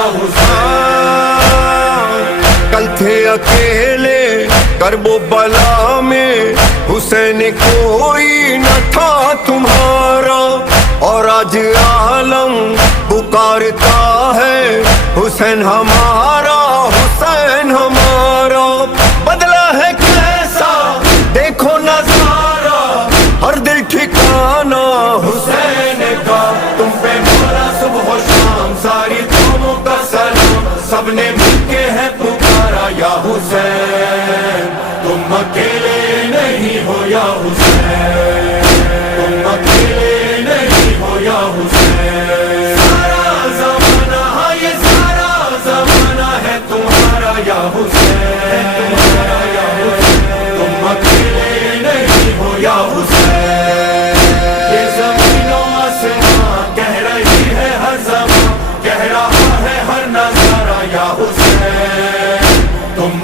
یا حسین. کل تھے اکیلے کرب و بلا میں، حسین کوئی نہ تھا تمہارا، اور آج عالم پکارتا ہے حسین ہمارا، حسین ہمارا. بدلا ہے کیسا دیکھو نظارہ، ہر دل ٹھکانا حسین کا. تم پہ مولا صبح و شام، ساری قوموں کا سلام، سب نے مل کے ہے پکارا یا حسین. تم اکیلے نہیں ہو یا حسین، تم اکیلے نہیں ہو یا حسین. سارا زمانہ، ہاں یہ سارا زمانہ ہے تمہارا یا حسین، تمہارا یا حسین. تم اکیلے نہیں ہو یا حسین. یہ زمین و آسمان کہہ رہی ہے ہر زمان، کہہ رہا ہے ہر نظارہ یا حسین. تم